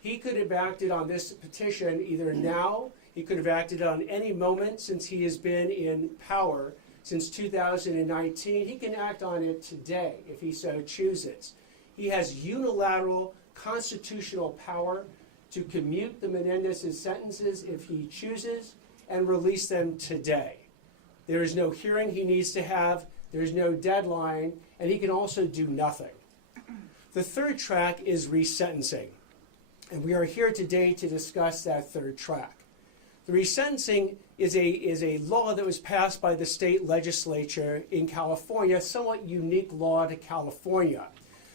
He could have acted on this petition either now, he could have acted on any moment since he has been in power since 2019. He can act on it today if he so chooses. He has unilateral constitutional power to commute the Menendez's sentences if he chooses and release them today. There is no hearing he needs to have, there is no deadline, and he can also do nothing. The third track is resentencing, and we are here today to discuss that third track. The resentencing is a law that was passed by the state legislature in California, a somewhat unique law to California,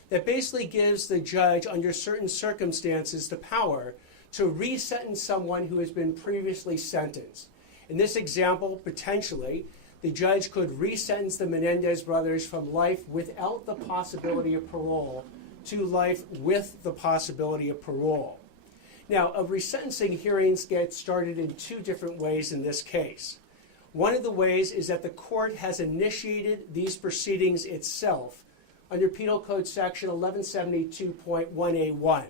that basically gives the judge, under certain circumstances, the power to resentence someone who has been previously sentenced. In this example, potentially, the judge could resentence the Menendez brothers from life without the possibility of parole to life with the possibility of parole. Now, resentencing hearings get started in two different ways in this case. One of the ways is that the court has initiated these proceedings itself under Penal Code Section 1172.1A1.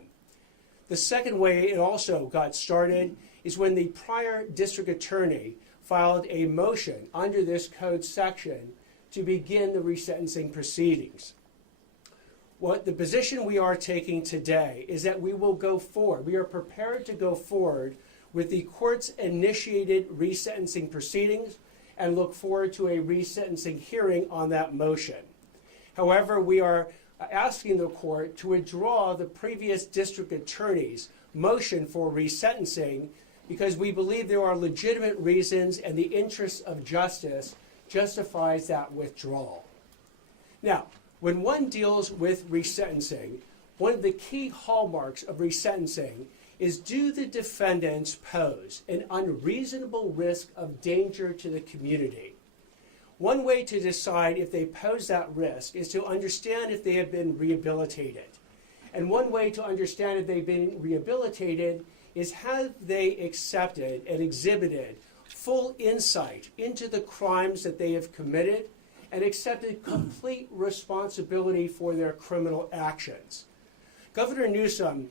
The second way it also got started is when the prior district attorney filed a motion under this code section to begin the resentencing proceedings. What the position we are taking today is that we will go forward. We are prepared to go forward with the court's initiated resentencing proceedings and look forward to a resentencing hearing on that motion. However, we are asking the court to withdraw the previous district attorney's motion for resentencing because we believe there are legitimate reasons and the interest of justice justifies that withdrawal. Now, when one deals with resentencing, one of the key hallmarks of resentencing is, do the defendants pose an unreasonable risk of danger to the community? One way to decide if they pose that risk is to understand if they have been rehabilitated. And one way to understand if they've been rehabilitated is, have they accepted and exhibited full insight into the crimes that they have committed and accepted complete responsibility for their criminal actions. Governor Newsom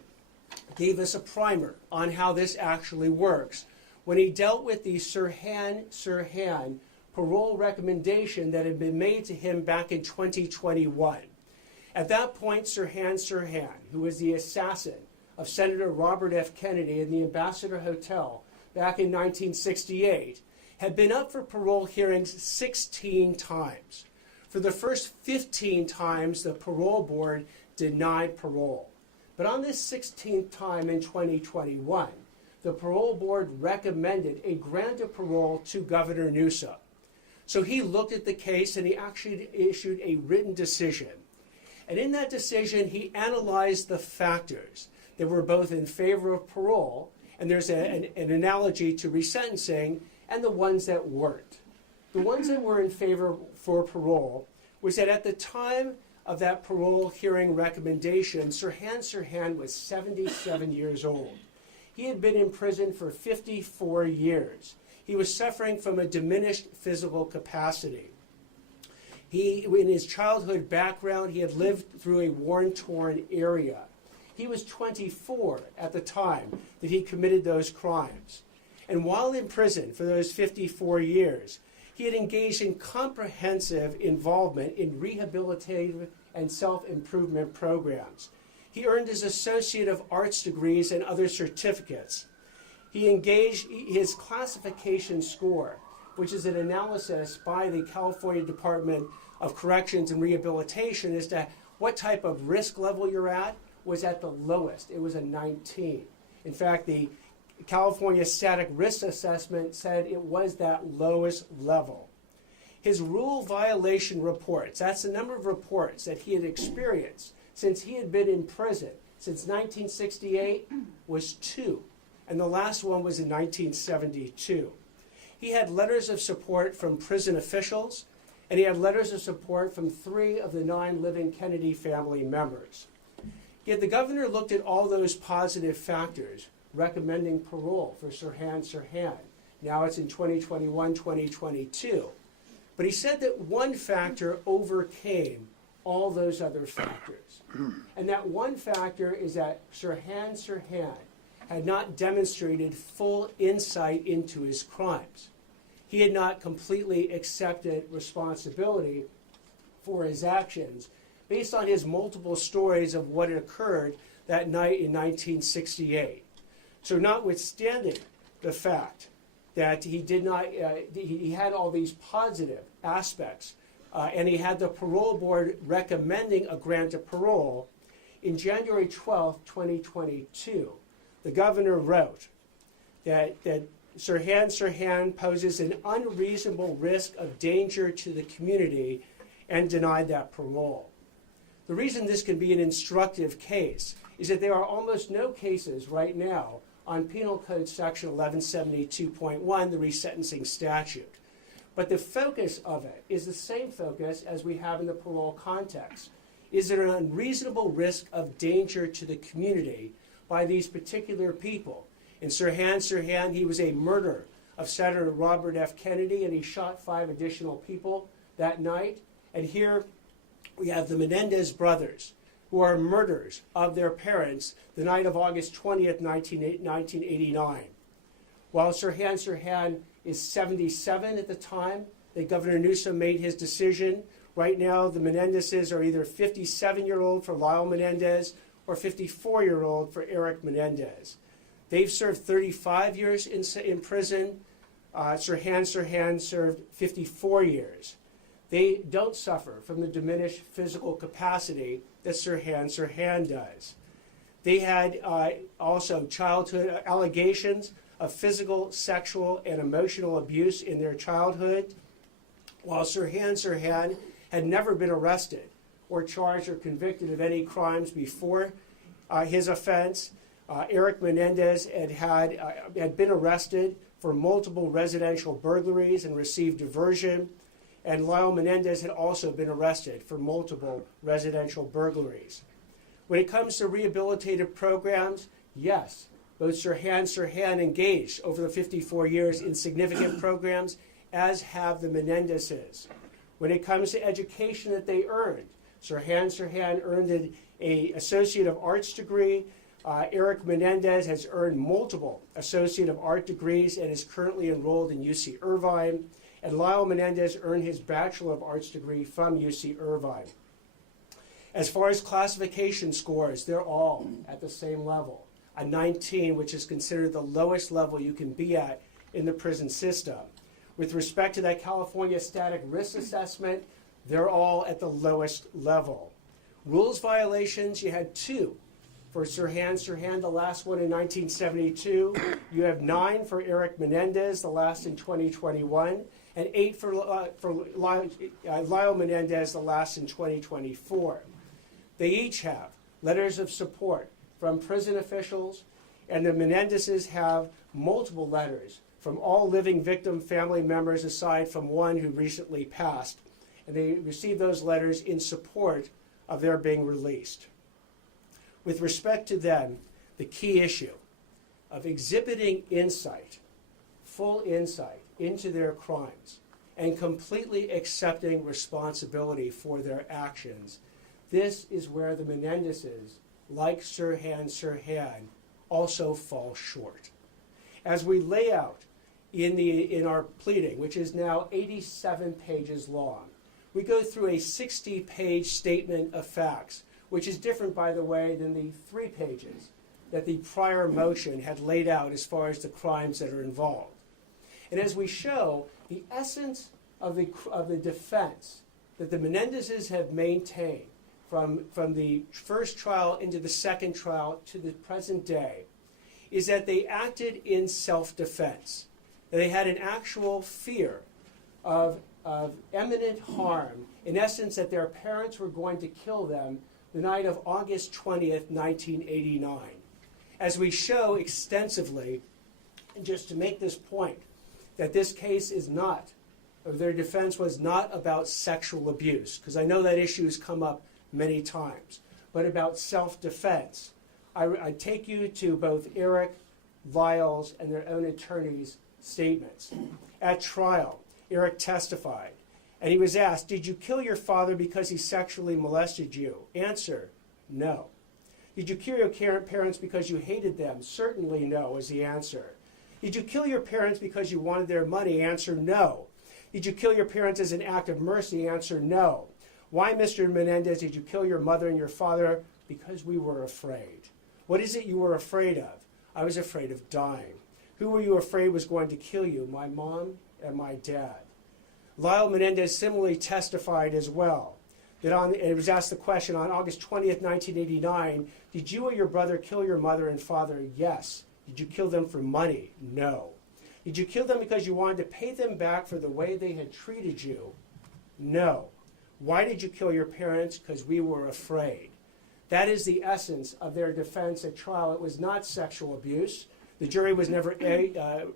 gave us a primer on how this actually works when he dealt with the Sirhan parole recommendation that had been made to him back in 2021. At that point, Sirhan, who was the assassin of Senator Robert F. Kennedy in the Ambassador Hotel back in 1968, had been up for parole hearings 16 times. For the first 15 times, the parole board denied parole. But on this 16th time in 2021, the parole board recommended a grant of parole to Governor Newsom. So he looked at the case and he actually issued a written decision. And in that decision, he analyzed the factors that were both in favor of parole, and there's an analogy to resentencing, and the ones that weren't. The ones that were in favor for parole was that at the time of that parole hearing recommendation, Sirhan was 77 years old. He had been in prison for 54 years. He was suffering from a diminished physical capacity. In his childhood background, he had lived through a war-torn area. He was 24 at the time that he committed those crimes. And while in prison for those 54 years, he had engaged in comprehensive involvement in rehabilitative and self-improvement programs. He earned his Associate of Arts degrees and other certificates. He engaged his classification score, which is an analysis by the California Department of Corrections and Rehabilitation as to what type of risk level you're at, was at the lowest. It was a 19. In fact, the California Static Risk Assessment said it was that lowest level. His rule violation reports, that's the number of reports that he had experienced since he had been in prison since 1968, was 2. And the last one was in 1972. He had letters of support from prison officials, and he had letters of support from 3 of the 9 living Kennedy family members. Yet the governor looked at all those positive factors, recommending parole for Sirhan. Now it's in 2021, 2022. But he said that one factor overcame all those other factors. And that one factor is that Sirhan Sirhan had not demonstrated full insight into his crimes. He had not completely accepted responsibility for his actions based on his multiple stories of what had occurred that night in 1968. So notwithstanding the fact that he did not, he had all these positive aspects, and he had the parole board recommending a grant of parole, in January 12, 2022, the governor wrote that Sirhan Sirhan poses an unreasonable risk of danger to the community and denied that parole. The reason this can be an instructive case is that there are almost no cases right now on Penal Code Section 1172.1, the resentencing statute. But the focus of it is the same focus as we have in the parole context. Is there an unreasonable risk of danger to the community by these particular people? In Sirhan Sirhan, he was a murderer of Senator Robert F. Kennedy, and he shot 5 additional people that night. And here we have the Menendez brothers, who are murderers of their parents the night of August 20th, 1989. While Sirhan Sirhan is 77 at the time that Governor Newsom made his decision, right now the Menendezes are either 57-year-old for Lyle Menendez or 54-year-old for Eric Menendez. They've served 35 years in prison. Sirhan Sirhan served 54 years. They don't suffer from the diminished physical capacity that Sirhan Sirhan does. They had also childhood allegations of physical, sexual, and emotional abuse in their childhood, while Sirhan Sirhan had never been arrested or charged or convicted of any crimes before his offense. Eric Menendez had been arrested for multiple residential burglaries and received diversion, and Lyle Menendez had also been arrested for multiple residential burglaries. When it comes to rehabilitative programs, yes, both Sirhan Sirhan engaged over the 54 years in significant programs, as have the Menendezes. When it comes to education that they earned, Sirhan Sirhan earned an Associate of Arts degree. Eric Menendez has earned multiple Associate of Art degrees and is currently enrolled in UC Irvine. And Lyle Menendez earned his Bachelor of Arts degree from UC Irvine. As far as classification scores, they're all at the same level, a 19, which is considered the lowest level you can be at in the prison system. With respect to that California static risk assessment, they're all at the lowest level. Rules violations, you had 2 for Sirhan Sirhan, the last one in 1972. You have 9 for Eric Menendez, the last in 2021, and 8 for Lyle Menendez, the last in 2024. They each have letters of support from prison officials, and the Menendezes have multiple letters from all living victim family members aside from one who recently passed. And they received those letters in support of their being released. With respect to them, the key issue of exhibiting insight, full insight into their crimes, and completely accepting responsibility for their actions, this is where the Menendezes, like Sirhan Sirhan, also fall short. As we lay out in our pleading, which is now 87 pages long, we go through a 60-page statement of facts, which is different, by the way, than the 3 pages that the prior motion had laid out as far as the crimes that are involved. And as we show, the essence of the defense that the Menendezes have maintained from the first trial into the second trial to the present day is that they acted in self-defense. They had an actual fear of imminent harm, in essence, that their parents were going to kill them the night of August 20th, 1989. As we show extensively, and just to make this point, that this case is not, or their defense was not about sexual abuse, because I know that issue has come up many times, but about self-defense. I take you to both Eric, Lyle's, and their own attorneys' statements. At trial, Eric testified And he was asked, did you kill your father because he sexually molested you? Answer, no. Did you kill your parents because you hated them? Certainly no, was the answer. Did you kill your parents because you wanted their money? Answer, no. Did you kill your parents as an act of mercy? Answer, no. Why, Mr. Menendez, did you kill your mother and your father? Because we were afraid. What is it you were afraid of? I was afraid of dying. Who were you afraid was going to kill you? My mom and my dad. Lyle Menendez similarly testified as well. It was asked the question, on August 20th, 1989, did you or your brother kill your mother and father? Yes. Did you kill them for money? No. Did you kill them because you wanted to pay them back for the way they had treated you? No. Why did you kill your parents? Because we were afraid. That is the essence of their defense at trial. It was not sexual abuse. The jury was never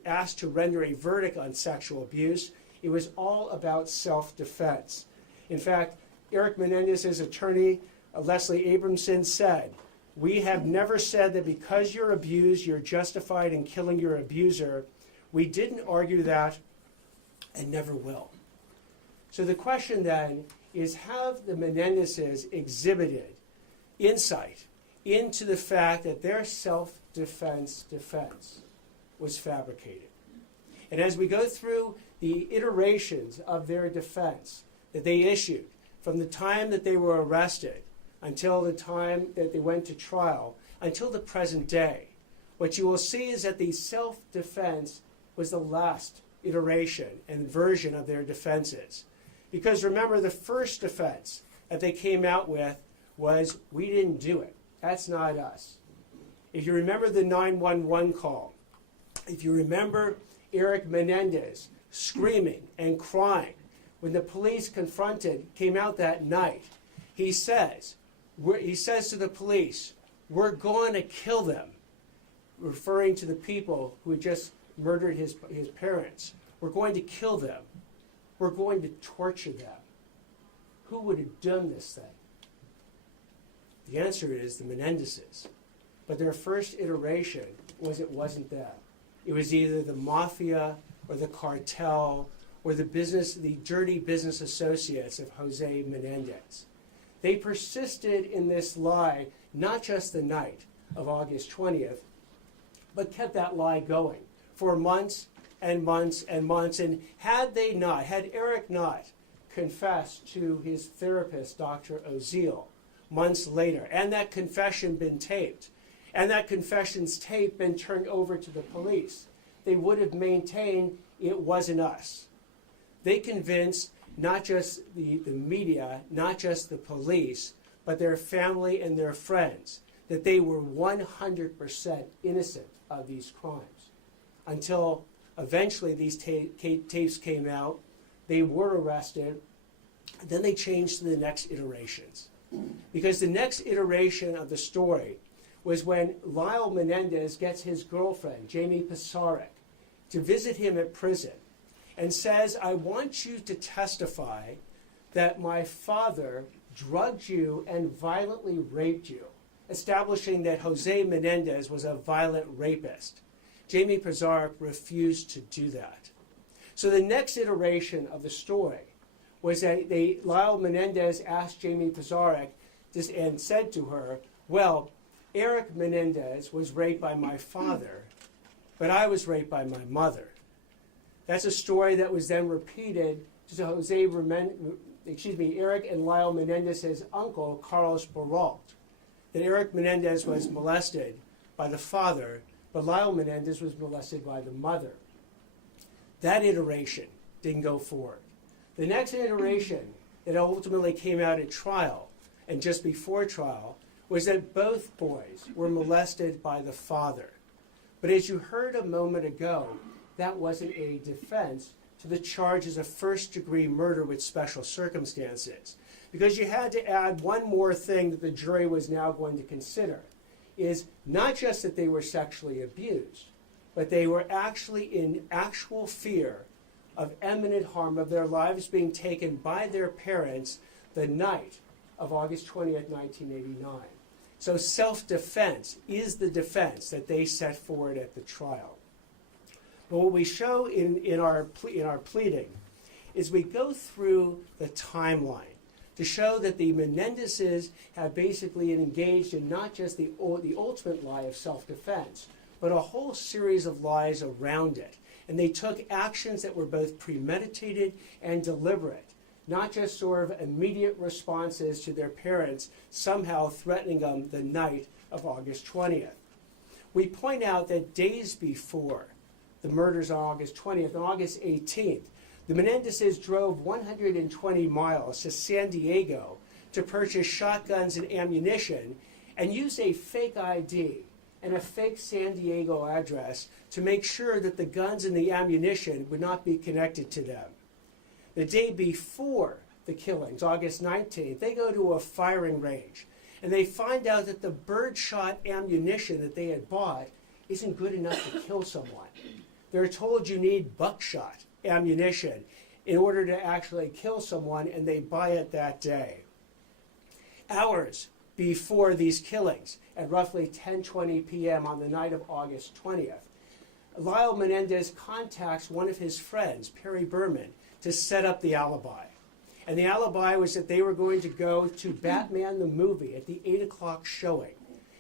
asked to render a verdict on sexual abuse. It was all about self-defense. In fact, Eric Menendez's attorney, Leslie Abramson, said, we have never said that because you're abused, you're justified in killing your abuser. We didn't argue that and never will. So the question then is, have the Menendezes exhibited insight into the fact that their self-defense defense was fabricated? And as we go through the iterations of their defense that they issued from the time that they were arrested until the time that they went to trial, until the present day, what you will see is that the self-defense was the last iteration and version of their defenses. Because remember, the first defense that they came out with was, we didn't do it. That's not us. If you remember the 911 call, if you remember Eric Menendez screaming and crying when the police came out that night, he says to the police, we're going to kill them, referring to the people who had just murdered his parents. We're going to kill them. We're going to torture them. Who would have done this thing? The answer is the Menendezes. But their first iteration was it wasn't them. It was either the mafia or the cartel or the dirty business associates of Jose Menendez. They persisted in this lie not just the night of August 20th, but kept that lie going for months and months and months. And had Eric not confessed to his therapist, Dr. Oziel, months later, and that confession been taped, and that confession's tape been turned over to the police, they would have maintained it wasn't us. They convinced not just the media, not just the police, but their family and their friends that they were 100% innocent of these crimes. Until eventually these tapes came out, they were arrested, then they changed to the next iterations. Because the next iteration of the story was when Lyle Menendez gets his girlfriend, Jamie Pisarek, to visit him at prison and says, I want you to testify that my father drugged you and violently raped you, establishing that Jose Menendez was a violent rapist. Jamie Pisarek refused to do that. So the next iteration of the story was that Lyle Menendez asked Jamie Pisarek and said to her, well, Eric Menendez was raped by my father, but I was raped by my mother. That's a story that was then repeated to Eric and Lyle Menendez's uncle, Carlos Parole, that Eric Menendez was molested by the father, but Lyle Menendez was molested by the mother. That iteration didn't go forward. The next iteration that ultimately came out at trial, and just before trial, was that both boys were molested by the father. But as you heard a moment ago, that wasn't a defense to the charges of first-degree murder with special circumstances. Because you had to add one more thing that the jury was now going to consider, is not just that they were sexually abused, but they were actually in actual fear of imminent harm, of their lives being taken by their parents the night of August 20th, 1989. So self-defense is the defense that they set forward at the trial. But what we show in our pleading is we go through the timeline to show that the Menendezes have basically engaged in not just the ultimate lie of self-defense, but a whole series of lies around it. And they took actions that were both premeditated and deliberate, not just sort of immediate responses to their parents somehow threatening them the night of August 20th. We point out that days before the murders on August 20th, on August 18th, the Menendezes drove 120 miles to San Diego to purchase shotguns and ammunition and used a fake ID and a fake San Diego address to make sure that the guns and the ammunition would not be connected to them. The day before the killings, August 19th, they go to a firing range and they find out that the birdshot ammunition that they had bought isn't good enough to kill someone. They're told you need buckshot ammunition in order to actually kill someone, and they buy it that day. Hours before these killings, at roughly 10:20 p.m. on the night of August 20th, Lyle Menendez contacts one of his friends, Perry Berman, to set up the alibi. And the alibi was that they were going to go to Batman the movie at the 8 o'clock showing.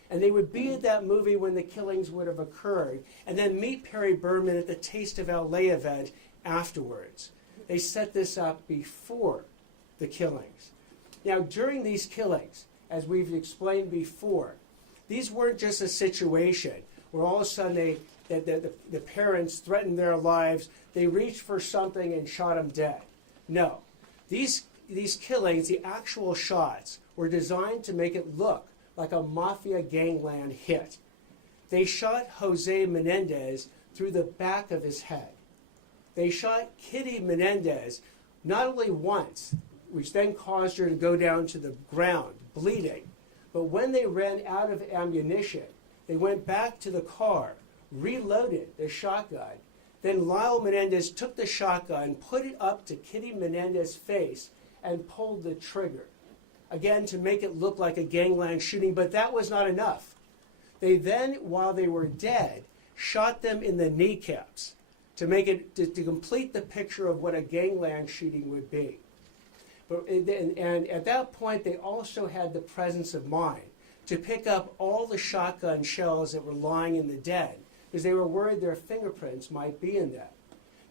And they would be at that movie when the killings would have occurred, and then meet Perry Berman at the Taste of LA event afterwards. They set this up before the killings. Now, during these killings, as we've explained before, these weren't just a situation where all of a sudden the parents threatened their lives, they reached for something and shot them dead. No. These killings, the actual shots, were designed to make it look like a mafia gangland hit. They shot Jose Menendez through the back of his head. They shot Kitty Menendez not only once, which then caused her to go down to the ground, bleeding, but when they ran out of ammunition, they went back to the car, reloaded the shotgun. Then Lyle Menendez took the shotgun, put it up to Kitty Menendez's face, and pulled the trigger. Again, to make it look like a gangland shooting, but that was not enough. They then, while they were dead, shot them in the kneecaps to make it to complete the picture of what a gangland shooting would be. And at that point, they also had the presence of mind to pick up all the shotgun shells that were lying in the den, because they were worried their fingerprints might be in them.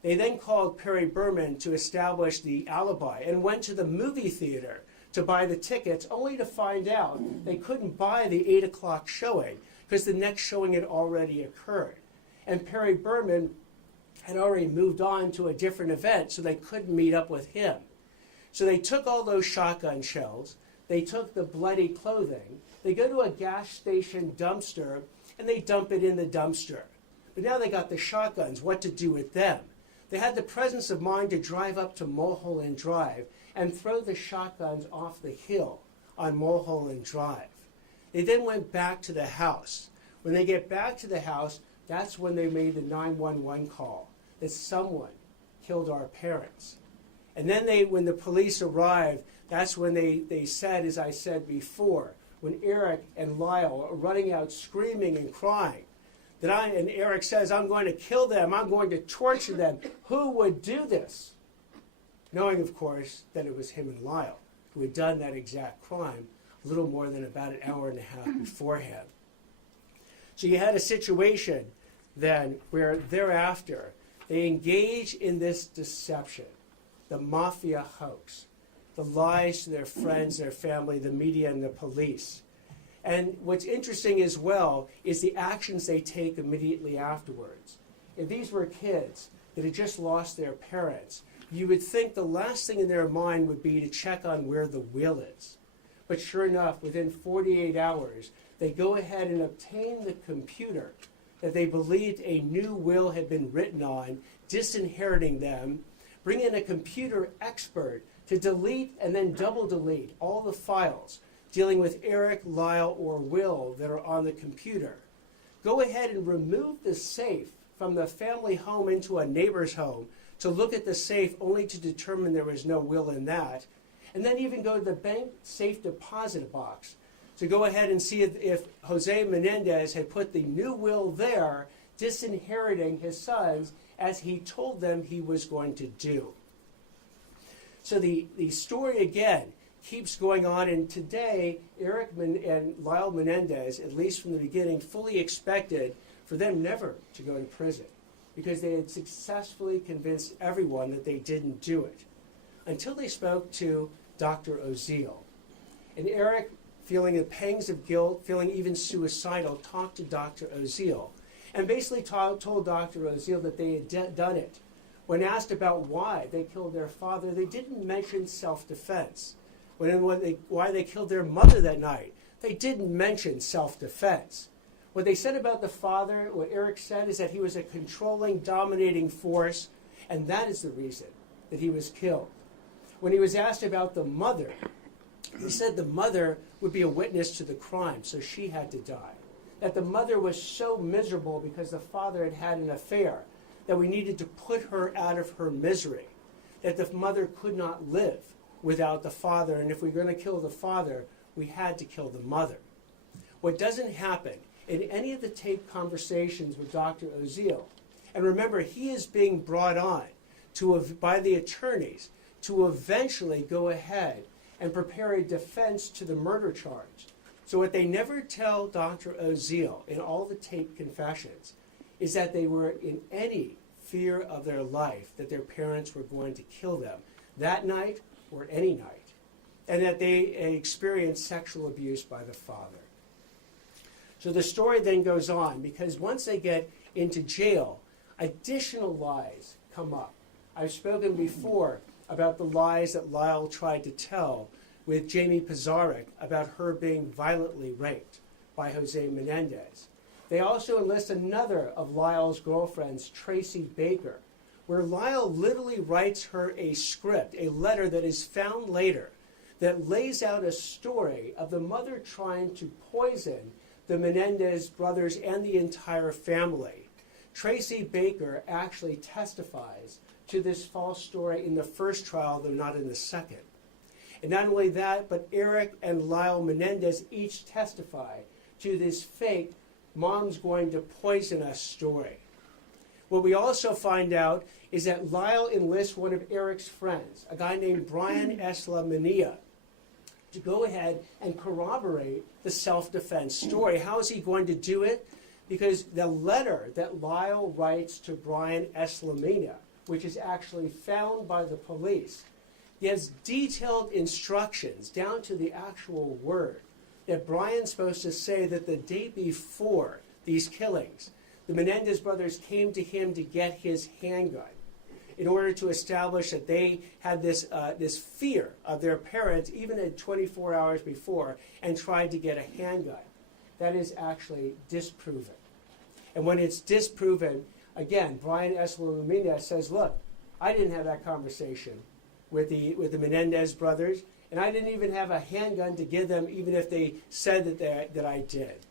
They then called Perry Berman to establish the alibi and went to the movie theater to buy the tickets, only to find out they couldn't buy the 8 o'clock showing because the next showing had already occurred. And Perry Berman had already moved on to a different event, so they couldn't meet up with him. So they took all those shotgun shells, they took the bloody clothing, they go to a gas station dumpster, and they dump it in the dumpster. But now they got the shotguns, what to do with them? They had the presence of mind to drive up to Mulholland Drive and throw the shotguns off the hill on Mulholland Drive. They then went back to the house. When they get back to the house, that's when they made the 911 call that someone killed our parents. And then when the police arrived, that's when they said, as I said before, when Eric and Lyle are running out screaming and crying, and Eric says, "I'm going to kill them, I'm going to torture them." Who would do this? Knowing, of course, that it was him and Lyle who had done that exact crime a little more than about an hour and a half beforehand. So you had a situation then where thereafter they engage in this deception, the mafia hoax, the lies to their friends, their family, the media, and the police. And what's interesting as well is the actions they take immediately afterwards. If these were kids that had just lost their parents, you would think the last thing in their mind would be to check on where the will is. But sure enough, within 48 hours, they go ahead and obtain the computer that they believed a new will had been written on, disinheriting them, bring in a computer expert to delete and then double delete all the files dealing with Eric, Lyle, or Will that are on the computer. Go ahead and remove the safe from the family home into a neighbor's home to look at the safe only to determine there was no will in that. And then even go to the bank safe deposit box to go ahead and see if Jose Menendez had put the new will there, disinheriting his sons as he told them he was going to do. So the story, again, keeps going on, and today, and Lyle Menendez, at least from the beginning, fully expected for them never to go to prison, because they had successfully convinced everyone that they didn't do it, until they spoke to Dr. Oziel. And Eric, feeling the pangs of guilt, feeling even suicidal, talked to Dr. Oziel, and basically told Dr. Oziel that they had done it. When asked about why they killed their father, they didn't mention self-defense. Why they killed their mother that night, they didn't mention self-defense. What they said about the father, what Eric said, is that he was a controlling, dominating force, and that is the reason that he was killed. When he was asked about the mother, he said the mother would be a witness to the crime, so she had to die. That the mother was so miserable because the father had had an affair that we needed to put her out of her misery. That the mother could not live without the father, and if we were going to kill the father, we had to kill the mother. What doesn't happen in any of the taped conversations with Dr. Oziel, and remember, he is being brought on by the attorneys to eventually go ahead and prepare a defense to the murder charge. So what they never tell Dr. Oziel in all the taped confessions is that they were in any fear of their life that their parents were going to kill them that night or any night, and that they experienced sexual abuse by the father. So the story then goes on, because once they get into jail, additional lies come up. I've spoken before about the lies that Lyle tried to tell with Jamie Pizarnik about her being violently raped by Jose Menendez. They also enlist another of Lyle's girlfriends, Tracy Baker, where Lyle literally writes her a script, a letter that is found later, that lays out a story of the mother trying to poison the Menendez brothers and the entire family. Tracy Baker actually testifies to this false story in the first trial, though not in the second. And not only that, but Eric and Lyle Menendez each testify to this fake mom's going to poison us story. What we also find out is that Lyle enlists one of Eric's friends, a guy named Brian Eslamania, to go ahead and corroborate the self-defense story. How is he going to do it? Because the letter that Lyle writes to Brian Eslamania, which is actually found by the police, gives detailed instructions down to the actual word that Brian's supposed to say that the day before these killings, the Menendez brothers came to him to get his handgun in order to establish that they had this fear of their parents, even at 24 hours before, and tried to get a handgun. That is actually disproven. And when it's disproven, again, Brian Eslamina says, look, I didn't have that conversation with the Menendez brothers, and I didn't even have a handgun to give them, even if they said that I did.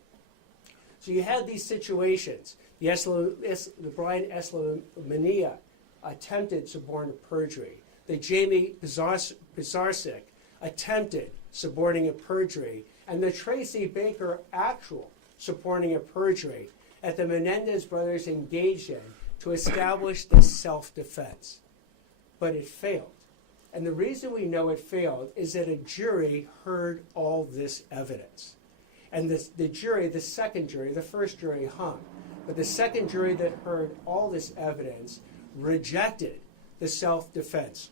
So you had these situations. The Brian Eslamania attempted suborning perjury. The Jamie Pizarnik attempted suborning a perjury. And the Tracy Baker actual suborning a perjury that the Menendez brothers engaged in to establish the self-defense. But it failed. And the reason we know it failed is that a jury heard all this evidence. And the jury, the second jury, the first jury hung. But the second jury that heard all this evidence rejected the self-defense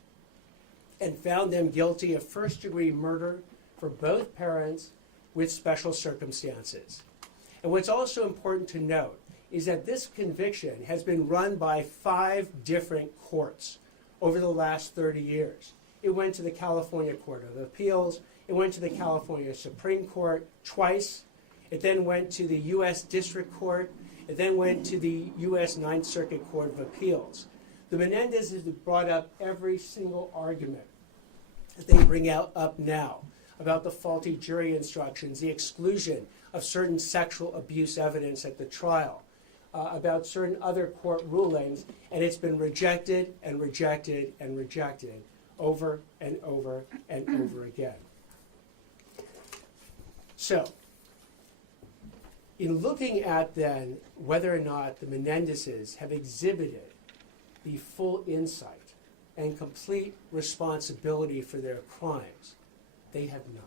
and found them guilty of first-degree murder for both parents with special circumstances. And what's also important to note is that this conviction has been run by 5 different courts over the last 30 years. It went to the California Court of Appeals. It went to the California Supreme Court twice. It then went to the U.S. District Court. It then went to the U.S. Ninth Circuit Court of Appeals. The Menendez has brought up every single argument that they bring up now about the faulty jury instructions, the exclusion of certain sexual abuse evidence at the trial, about certain other court rulings, and it's been rejected and rejected and rejected over and over and over again. So, in looking at then whether or not the Menendezes have exhibited the full insight and complete responsibility for their crimes. They have not.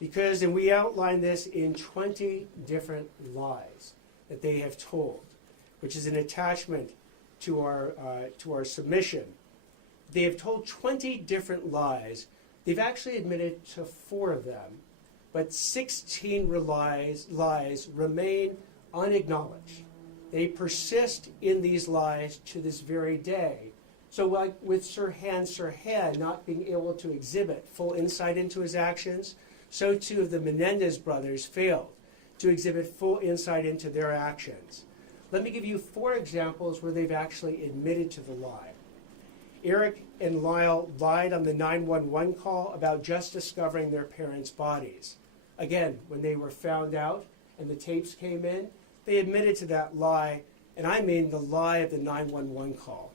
Because, and we outline this in 20 different lies that they have told, which is an attachment to our submission. They have told 20 different lies. They've actually admitted to 4 of them, but 16 lies remain unacknowledged. They persist in these lies to this very day. So like with Sirhan not being able to exhibit full insight into his actions, so too the Menendez brothers failed to exhibit full insight into their actions. Let me give you 4 examples where they've actually admitted to the lie. Eric and Lyle lied on the 911 call about just discovering their parents' bodies. Again, when they were found out and the tapes came in, they admitted to that lie, and I mean the lie of the 911 call.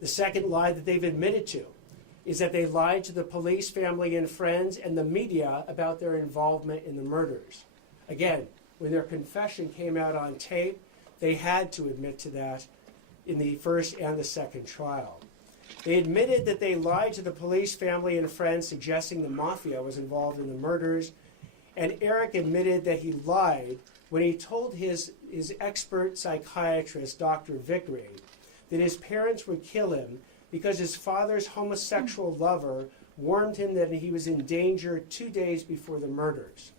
The second lie that they've admitted to is that they lied to the police, family, and friends and the media about their involvement in the murders. Again, when their confession came out on tape, they had to admit to that in the first and the second trial. They admitted that they lied to the police, family, and friends, suggesting the mafia was involved in the murders. And Eric admitted that he lied when he told his expert psychiatrist, Dr. Vickery, that his parents would kill him because his father's homosexual lover warned him that he was in danger 2 days before the murders.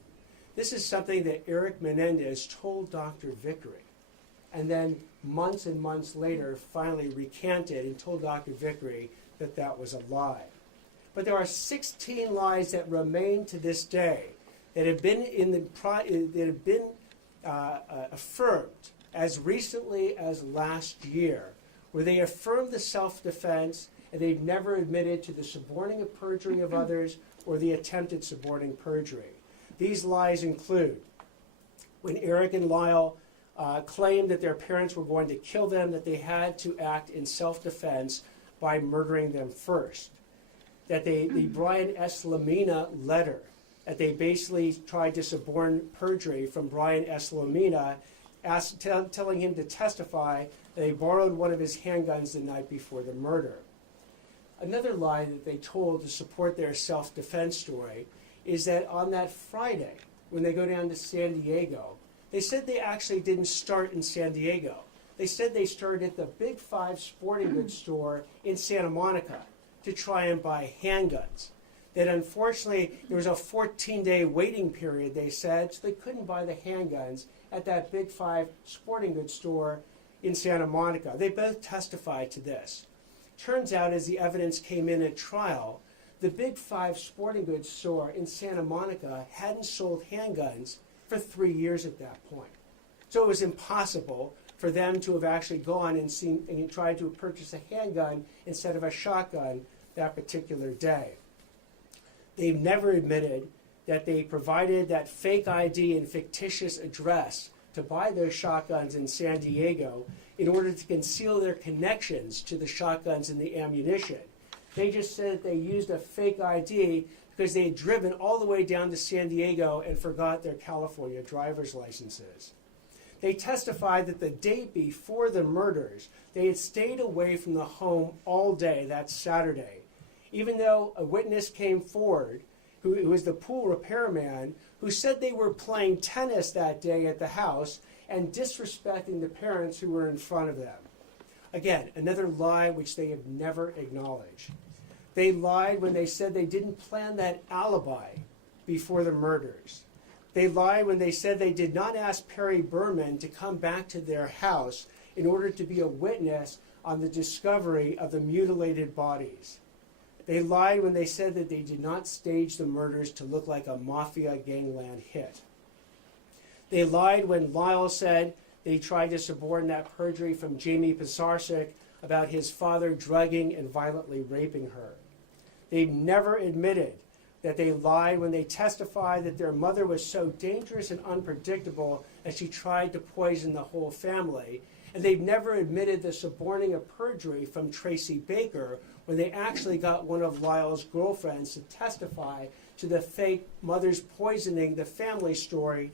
This is something that Eric Menendez told Dr. Vickery, and then months and months later finally recanted and told Dr. Vickery that that was a lie. But there are 16 lies that remain to this day that have been affirmed as recently as last year, where they affirmed the self-defense and they've never admitted to the suborning of perjury of others or the attempted suborning perjury. These lies include when Eric and Lyle claimed that their parents were going to kill them, that they had to act in self-defense by murdering them first. That the Brian S. Lamina letter, that they basically tried to suborn perjury from Brian S. Lamina, telling him to testify that they borrowed one of his handguns the night before the murder. Another lie that they told to support their self-defense story is that on that Friday, when they go down to San Diego, they said they actually didn't start in San Diego. They said they started at the Big 5 sporting goods store in Santa Monica to try and buy handguns. That unfortunately, there was a 14-day waiting period, they said, so they couldn't buy the handguns at that Big 5 sporting goods store in Santa Monica. They both testified to this. Turns out, as the evidence came in at trial, the Big 5 sporting goods store in Santa Monica hadn't sold handguns for 3 years at that point. So it was impossible for them to have actually gone and tried to purchase a handgun instead of a shotgun that particular day. They've never admitted that they provided that fake ID and fictitious address to buy those shotguns in San Diego in order to conceal their connections to the shotguns and the ammunition. They just said that they used a fake ID because they had driven all the way down to San Diego and forgot their California driver's licenses. They testified that the day before the murders, they had stayed away from the home all day that Saturday, even though a witness came forward, who was the pool repairman, who said they were playing tennis that day at the house and disrespecting the parents who were in front of them. Again, another lie which they have never acknowledged. They lied when they said they didn't plan that alibi before the murders. They lied when they said they did not ask Perry Berman to come back to their house in order to be a witness on the discovery of the mutilated bodies. They lied when they said that they did not stage the murders to look like a mafia gangland hit. They lied when Lyle said they tried to suborn that perjury from Jamie Pisarcik about his father drugging and violently raping her. They've never admitted that they lied when they testified that their mother was so dangerous and unpredictable that she tried to poison the whole family. And they've never admitted the suborning of perjury from Tracy Baker when they actually got one of Lyle's girlfriends to testify to the fake mother's poisoning the family story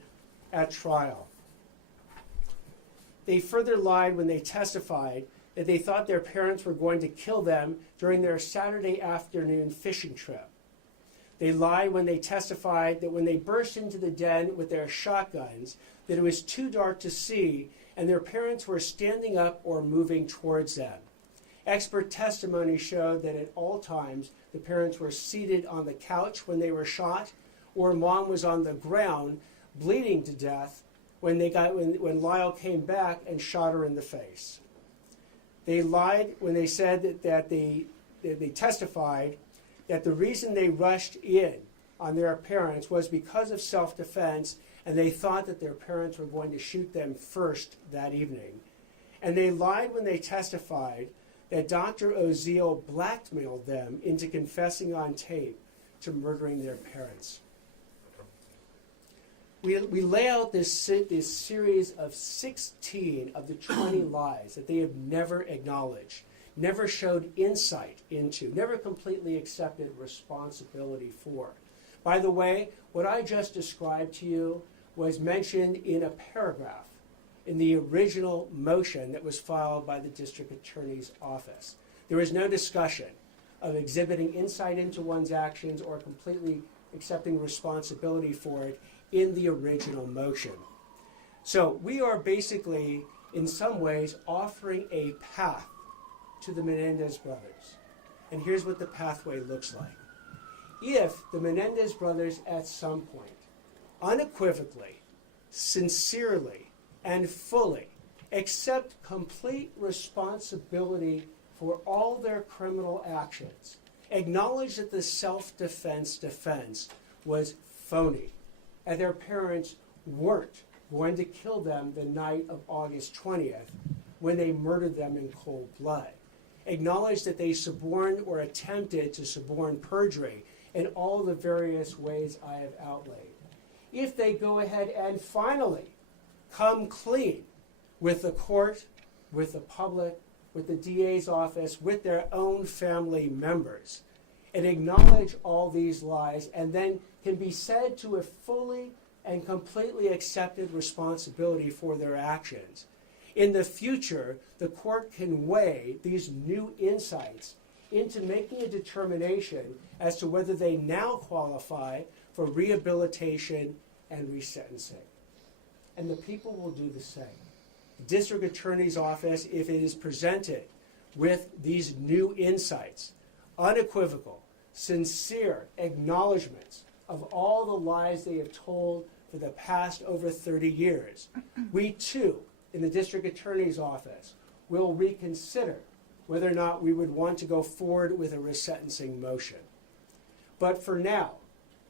at trial. They further lied when they testified that they thought their parents were going to kill them during their Saturday afternoon fishing trip. They lied when they testified that when they burst into the den with their shotguns, that it was too dark to see and their parents were standing up or moving towards them. Expert testimony showed that at all times the parents were seated on the couch when they were shot, or mom was on the ground bleeding to death when Lyle came back and shot her in the face. They lied when they said that they testified that the reason they rushed in on their parents was because of self-defense, and they thought that their parents were going to shoot them first that evening. And they lied when they testified that Dr. Oziel blackmailed them into confessing on tape to murdering their parents. We lay out this series of 16 of the 20 lies that they have never acknowledged, never showed insight into, never completely accepted responsibility for. By the way, what I just described to you was mentioned in a paragraph in the original motion that was filed by the district attorney's office. There was no discussion of exhibiting insight into one's actions or completely accepting responsibility for it in the original motion. So we are basically, in some ways, offering a path to the Menendez brothers. And here's what the pathway looks like. If the Menendez brothers at some point, unequivocally, sincerely, and fully accept complete responsibility for all their criminal actions, acknowledge that the self-defense defense was phony, and their parents weren't going to kill them the night of August 20th when they murdered them in cold blood, acknowledge that they suborned or attempted to suborn perjury in all the various ways I have outlaid. If they go ahead and finally come clean with the court, with the public, with the DA's office, with their own family members, and acknowledge all these lies, and then can be said to have fully and completely accepted responsibility for their actions. In the future, the court can weigh these new insights into making a determination as to whether they now qualify for rehabilitation and resentencing. And the people will do the same. The district attorney's office, if it is presented with these new insights, unequivocal, sincere acknowledgments of all the lies they have told for the past over 30 years, we too, in the district attorney's office, will reconsider whether or not we would want to go forward with a resentencing motion. But for now,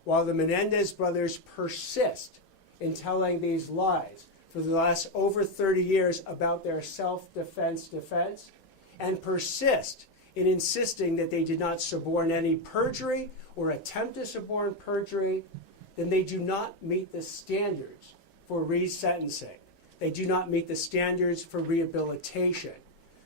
while the Menendez brothers persist in telling these lies for the last over 30 years about their self-defense defense, and persist in insisting that they did not suborn any perjury or attempt to suborn perjury, then they do not meet the standards for resentencing. They do not meet the standards for rehabilitation.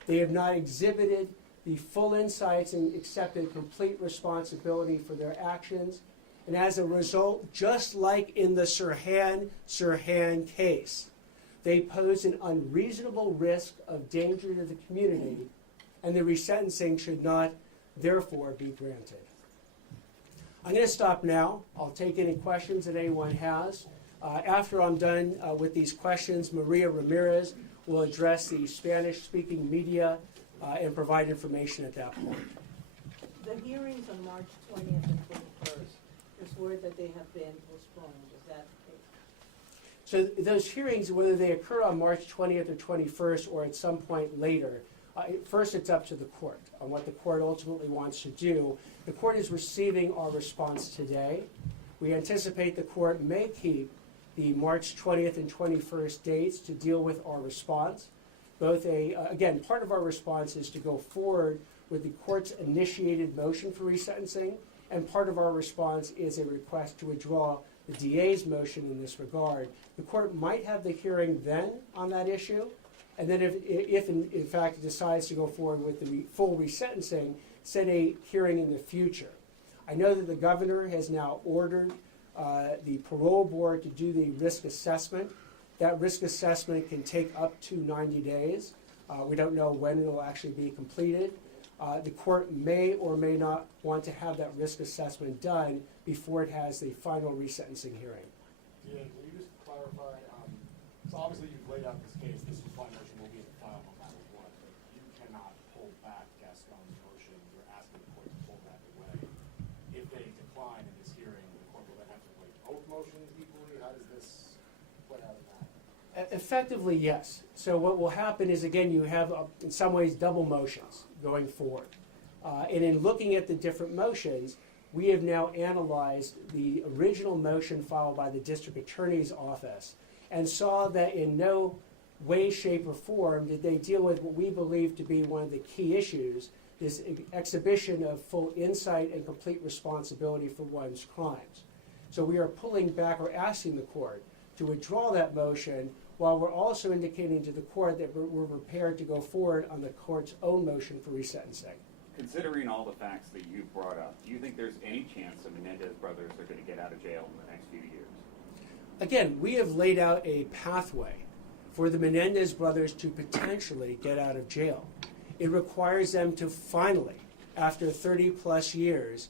They have not exhibited the full insights and accepted complete responsibility for their actions. And as a result, just like in the Sirhan case, they pose an unreasonable risk of danger to the community, and the resentencing should not, therefore, be granted. I'm going to stop now. I'll take any questions that anyone has. After I'm done with these questions, Maria Ramirez will address the Spanish-speaking media and provide information at that point. The hearings on March 20th and 21st, there's word that they have been postponed. Is that the case? So those hearings, whether they occur on March 20th or 21st or at some point later, first it's up to the court on what the court ultimately wants to do. The court is receiving our response today. We anticipate the court may keep the March 20th and 21st dates to deal with our response. Again, part of our response is to go forward with the court's initiated motion for resentencing, and part of our response is a request to withdraw the DA's motion in this regard. The court might have the hearing then on that issue, and then if in fact it decides to go forward with the full resentencing, set a hearing in the future. I know that the governor has now ordered the parole board to do the risk assessment. That risk assessment can take up to 90 days. We don't know when it will actually be completed. The court may or may not want to have that risk assessment done before it has the final resentencing hearing. Yeah, can you just clarify, so obviously you've laid out this case, this supply motion will be in the file no matter what, but you cannot pull back Gaston's motion, you're asking the court to pull that away. If they decline in this hearing, the court will then have to weigh both motions equally, how does this play out in that? Effectively, yes. So what will happen is, again, you have, in some ways, double motions going forward. And in looking at the different motions, we have now analyzed the original motion filed by the district attorney's office and saw that in no way, shape, or form did they deal with what we believe to be one of the key issues, this exhibition of full insight and complete responsibility for one's crimes. So we are pulling back or asking the court to withdraw that motion, while we're also indicating to the court that we're prepared to go forward on the court's own motion for resentencing. Considering all the facts that you brought up, do you think there's any chance the Menendez brothers are going to get out of jail in the next few years? Again, we have laid out a pathway for the Menendez brothers to potentially get out of jail. It requires them to finally, after 30-plus years,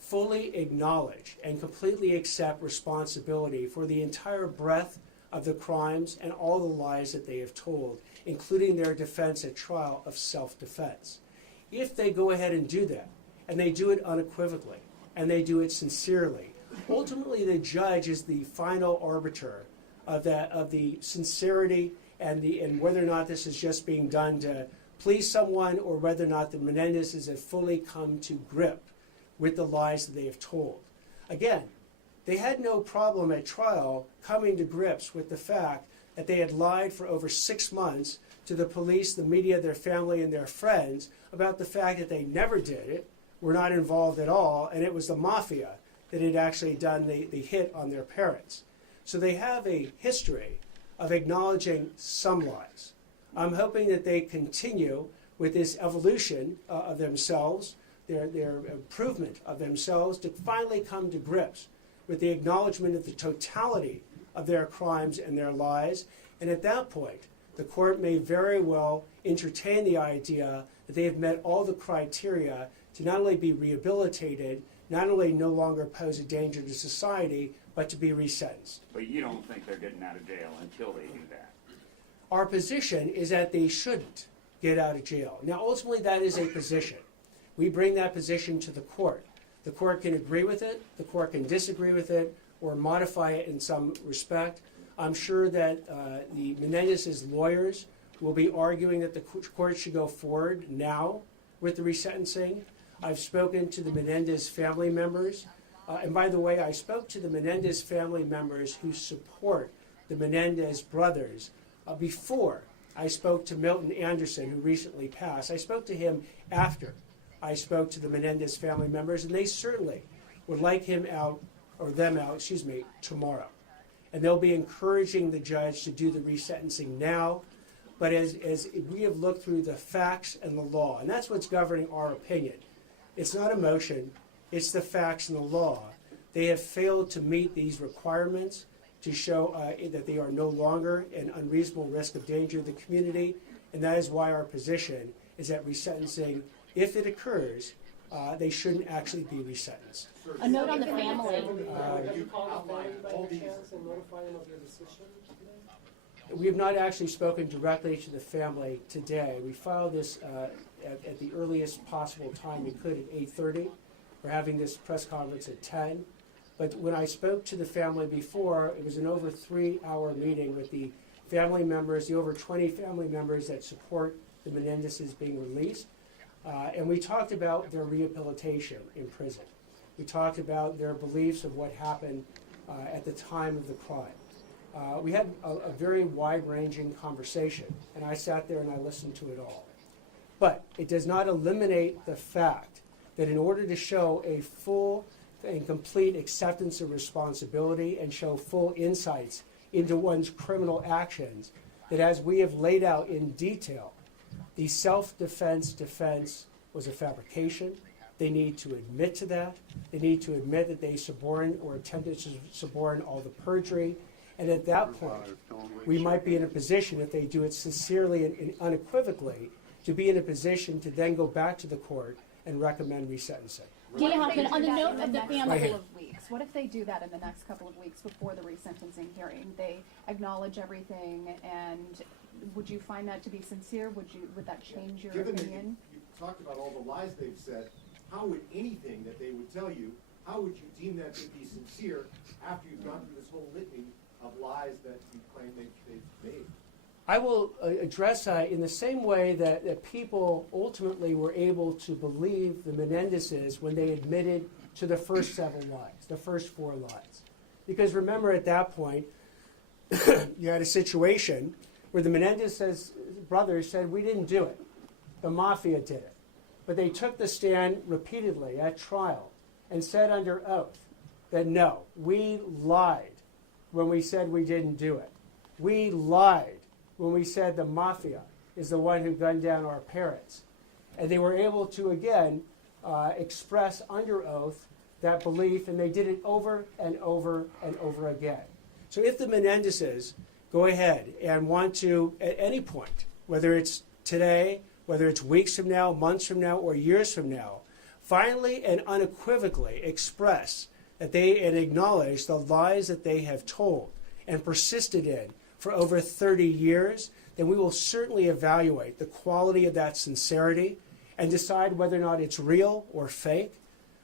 fully acknowledge and completely accept responsibility for the entire breadth of the crimes and all the lies that they have told, including their defense at trial of self-defense. If they go ahead and do that, and they do it unequivocally, and they do it sincerely, ultimately the judge is the final arbiter of the sincerity and whether or not this is just being done to please someone, or whether or not the Menendezes have fully come to grip with the lies that they have told. Again, they had no problem at trial coming to grips with the fact that they had lied for over 6 months to the police, the media, their family, and their friends about the fact that they never did it, were not involved at all, and it was the mafia that had actually done the hit on their parents. So they have a history of acknowledging some lies. I'm hoping that they continue with this evolution of themselves, their improvement of themselves, to finally come to grips with the acknowledgement of the totality of their crimes and their lies. And at that point, the court may very well entertain the idea that they have met all the criteria to not only be rehabilitated, not only no longer pose a danger to society, but to be resentenced. But you don't think they're getting out of jail until they do that? Our position is that they shouldn't get out of jail. Now, ultimately, that is a position. We bring that position to the court. The court can agree with it, the court can disagree with it, or modify it in some respect. I'm sure that the Menendez's lawyers will be arguing that the court should go forward now with the resentencing. I've spoken to the Menendez family members. And by the way, I spoke to the Menendez family members who support the Menendez brothers before I spoke to Milton Anderson, who recently passed. I spoke to him after I spoke to the Menendez family members, and they certainly would like him out, or them out, tomorrow. And they'll be encouraging the judge to do the resentencing now. But as we have looked through the facts and the law, and that's what's governing our opinion. It's not emotion, it's the facts and the law. They have failed to meet these requirements to show that they are no longer an unreasonable risk of danger to the community, and that is why our position is that resentencing, if it occurs, they shouldn't actually be resentenced. A note on the family. Have you called the family by any chance and notified them of your decision today? We have not actually spoken directly to the family today. We filed this at the earliest possible time we could at 8:30. We're having this press conference at 10. But when I spoke to the family before, it was an over 3-hour meeting with the family members, the over 20 family members that support the Menendezes being released. And we talked about their rehabilitation in prison. We talked about their beliefs of what happened at the time of the crime. We had a very wide-ranging conversation, and I sat there and I listened to it all. But it does not eliminate the fact that in order to show a full and complete acceptance of responsibility and show full insights into one's criminal actions, that as we have laid out in detail, the self-defense defense was a fabrication. They need to admit to that. They need to admit that they suborned or attempted to suborn all the perjury. And at that point, we might be in a position, if they do it sincerely and unequivocally, to be in a position to then go back to the court and recommend resentencing. Dean Hoffman, on the note of the family, Right. couple of weeks, what if they do that in the next couple of weeks before the resentencing hearing? They acknowledge everything, and would you find that to be sincere? Would that change your Given that opinion? you talked about all the lies they've said, how would anything that they would tell you, how would you deem that to be sincere after you've gone through this whole litany of lies that you claim they've made? I will address that in the same way that people ultimately were able to believe the Menendezes when they admitted to the first 7 lies, the first 4 lies. Because remember, at that point, you had a situation where the Menendez brothers said, we didn't do it. The mafia did it. But they took the stand repeatedly at trial and said under oath that no, we lied when we said we didn't do it. We lied when we said the mafia is the one who gunned down our parents. And they were able to, again, express under oath that belief, and they did it over and over and over again. So if the Menendezes go ahead and want to, at any point, whether it's today, whether it's weeks from now, months from now, or years from now, finally and unequivocally express that they and acknowledge the lies that they have told and persisted in for over 30 years, then we will certainly evaluate the quality of that sincerity and decide whether or not it's real or fake,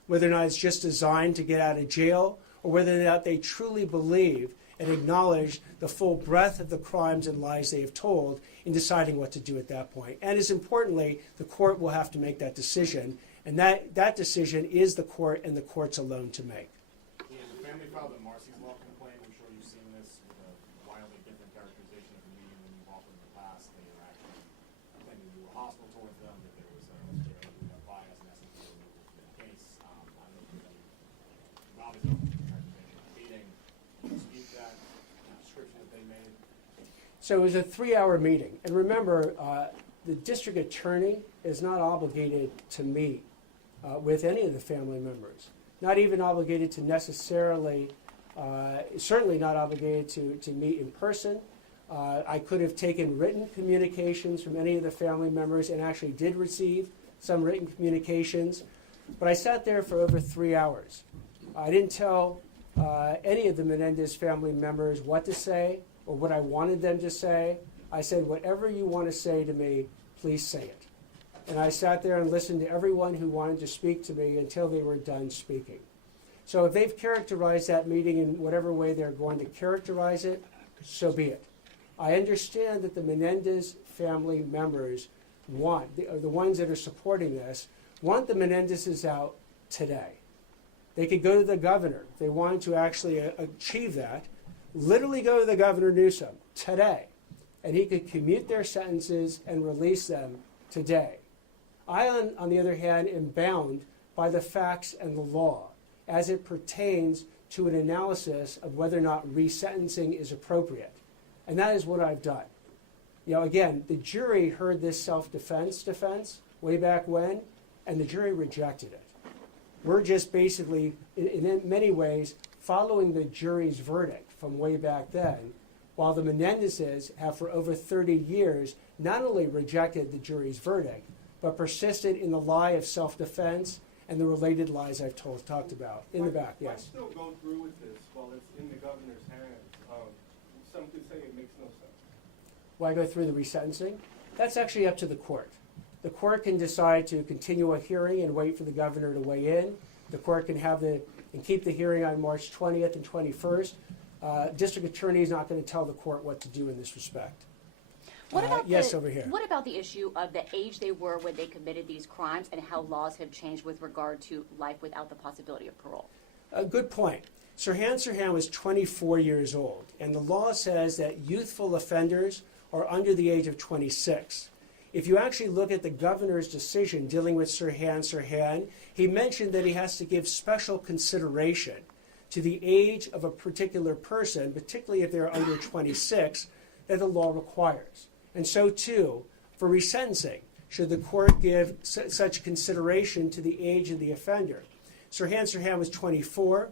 whether or not it's just designed to get out of jail, or whether or not they truly believe and acknowledge the full breadth of the crimes and lies they have told in deciding what to do at that point. And as importantly, the court will have to make that decision, and that decision is the court and the courts alone to make. Yeah, the family filed a Marcy's Law complaint. I'm sure you've seen this with a wildly different characterization of the meeting than you've offered in the past. They were actually claiming you were hostile towards them, that there was a bias in essence to the case. I don't know if there's any knowledge of the characterization of the meeting. Can you speak to that description that they made? So it was a 3-hour meeting. And remember, the district attorney is not obligated to meet with any of the family members, not even obligated to necessarily, certainly not obligated to meet in person. I could have taken written communications from any of the family members and actually did receive some written communications, but I sat there for over 3 hours. I didn't tell any of the Menendez family members what to say or what I wanted them to say. I said, whatever you want to say to me, please say it. And I sat there and listened to everyone who wanted to speak to me until they were done speaking. So if they've characterized that meeting in whatever way they're going to characterize it, so be it. I understand that the Menendez family members want, the ones that are supporting this, want the Menendezes out today. They could go to the governor if they wanted to actually achieve that, literally go to the Governor Newsom today, and he could commute their sentences and release them today. I, on the other hand, am bound by the facts and the law as it pertains to an analysis of whether or not resentencing is appropriate. And that is what I've done. You know, again, the jury heard this self-defense defense way back when, and the jury rejected it. We're just basically, in many ways, following the jury's verdict from way back then, while the Menendezes have for over 30 years not only rejected the jury's verdict, but persisted in the lie of self-defense and the related lies I've talked about. In the back, yes. Why still go through with this while it's in the governor's hands? Some could say it makes no sense. Why go through the resentencing? That's actually up to the court. The court can decide to continue a hearing and wait for the governor to weigh in. The court can have and keep the hearing on March 20th and 21st. District attorney is not going to tell the court what to do in this respect. What about yes, over here. What about the issue of the age they were when they committed these crimes and how laws have changed with regard to life without the possibility of parole? A good point. Sirhan was 24 years old, and the law says that youthful offenders are under the age of 26. If you actually look at the governor's decision dealing with Sirhan, he mentioned that he has to give special consideration to the age of a particular person, particularly if they're under 26, that the law requires. And so, too, for resentencing, should the court give such consideration to the age of the offender. Sirhan was 24.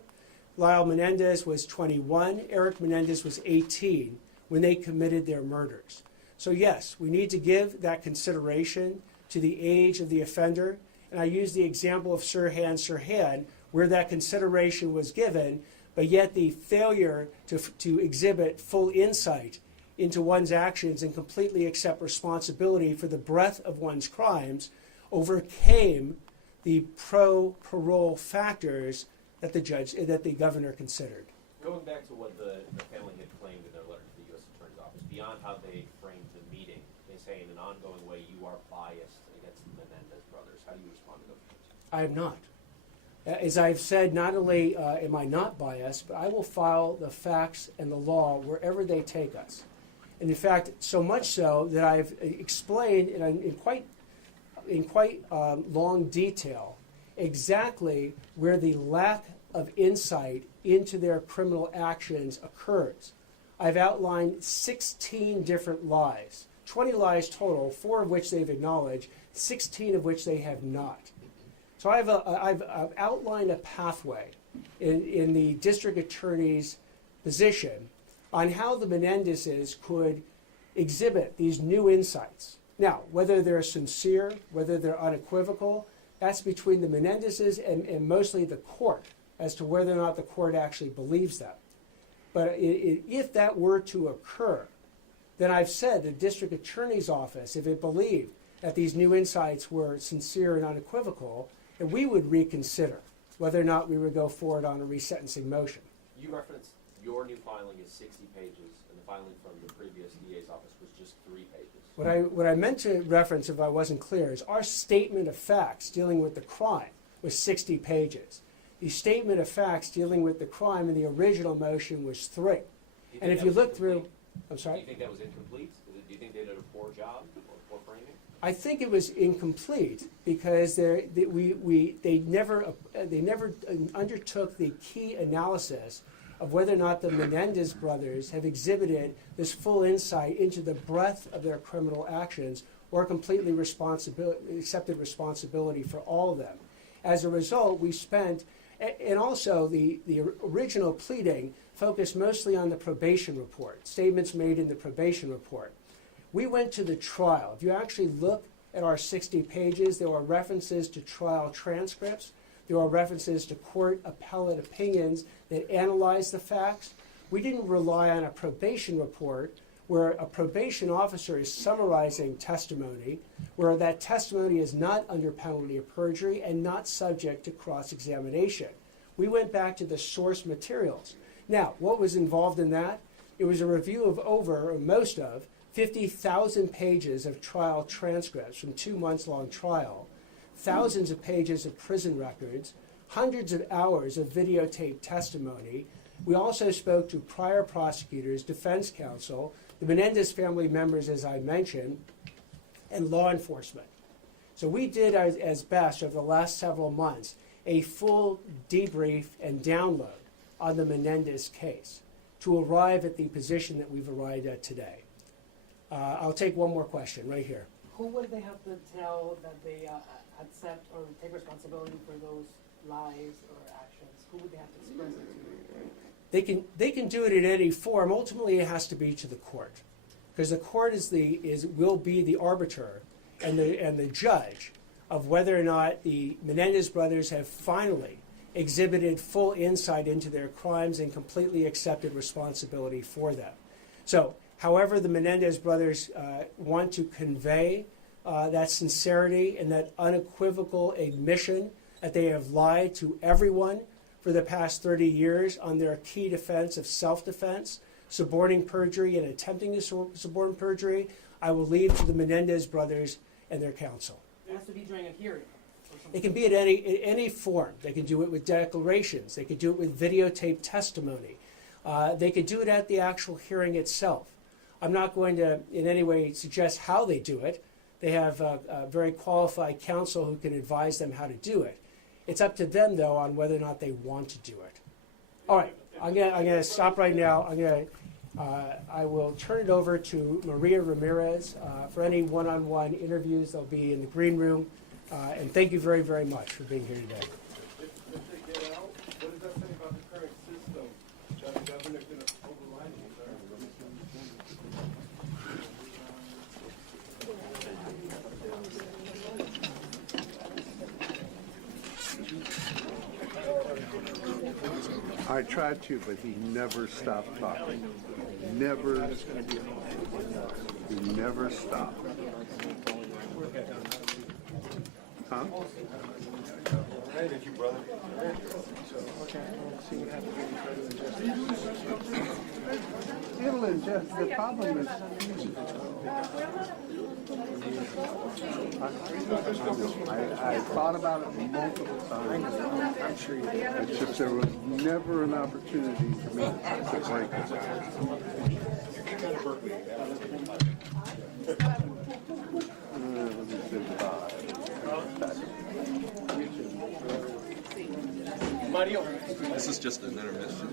Lyle Menendez was 21, Eric Menendez was 18 when they committed their murders. So yes, we need to give that consideration to the age of the offender. And I use the example of Sirhan, where that consideration was given, but yet the failure to exhibit full insight into one's actions and completely accept responsibility for the breadth of one's crimes overcame the parole factors that the governor considered. Going back to what the family had claimed in their letter to the U.S. Attorney's Office, beyond how they framed the meeting, they say in an ongoing way you are biased against the Menendez brothers. How do you respond to those claims? I am not. As I've said, not only am I not biased, but I will file the facts and the law wherever they take us. And in fact, so much so that I've explained in quite long detail exactly where the lack of insight into their criminal actions occurs. I've outlined 16 different lies, 20 lies total, 4 of which they've acknowledged, 16 of which they have not. So I've outlined a pathway in the district attorney's position on how the Menendezes could exhibit these new insights. Now, whether they're sincere, whether they're unequivocal, that's between the Menendezes and mostly the court as to whether or not the court actually believes them. But if that were to occur, then I've said the district attorney's office, if it believed that these new insights were sincere and unequivocal, that we would reconsider whether or not we would go forward on a resentencing motion. You referenced your new filing is 60 pages, and the filing from the previous DA's office was just 3 pages. What I meant to reference, if I wasn't clear, is our statement of facts dealing with the crime was 60 pages. The statement of facts dealing with the crime in the original motion was 3. And if you look through, I'm sorry? Do you think that was incomplete? Do you think they did a poor job or poor framing? I think it was incomplete because they never undertook the key analysis of whether or not the Menendez brothers have exhibited this full insight into the breadth of their criminal actions or completely accepted responsibility for all of them. As a result, we spent, and also the original pleading focused mostly on the probation report, statements made in the probation report. We went to the trial. If you actually look at our 60 pages, there were references to trial transcripts. There are references to court appellate opinions that analyze the facts. We didn't rely on a probation report where a probation officer is summarizing testimony, where that testimony is not under penalty of perjury and not subject to cross-examination. We went back to the source materials. Now, what was involved in that? It was a review of most of 50,000 pages of trial transcripts from 2 months-long trial, thousands of pages of prison records, hundreds of hours of videotaped testimony. We also spoke to prior prosecutors, defense counsel, the Menendez family members, as I mentioned, and law enforcement. So we did as best over the last several months a full debrief and download on the Menendez case to arrive at the position that we've arrived at today. I'll take one more question right here. Who would they have to tell that they accept or take responsibility for those lies or actions? Who would they have to express it to? They can do it in any form. Ultimately, it has to be to the court, because the court will be the arbiter and the judge of whether or not the Menendez brothers have finally exhibited full insight into their crimes and completely accepted responsibility for them. So, however the Menendez brothers want to convey that sincerity and that unequivocal admission that they have lied to everyone for the past 30 years on their key defense of self-defense, suborning perjury, and attempting to suborn perjury, I will leave to the Menendez brothers and their counsel. It has to be during a hearing. It can be at any form. They can do it with declarations. They could do it with videotaped testimony. They could do it at the actual hearing itself. I'm not going to in any way suggest how they do it. They have a very qualified counsel who can advise them how to do it. It's up to them, though, on whether or not they want to do it. All right, I'm gonna stop right now. I will turn it over to Maria Ramirez for any one-on-one interviews. They'll be in the green room. And thank you very, very much for being here today. If they get out, what does that say about the current system? I tried to, but he never stopped talking. Never. He never stopped. Huh? Thank you, brother. It'll ingest. The problem is, I thought about it multiple times. I'm sure you did. It's just there was never an opportunity for me to break it. Let me say bye. This is just an intermission.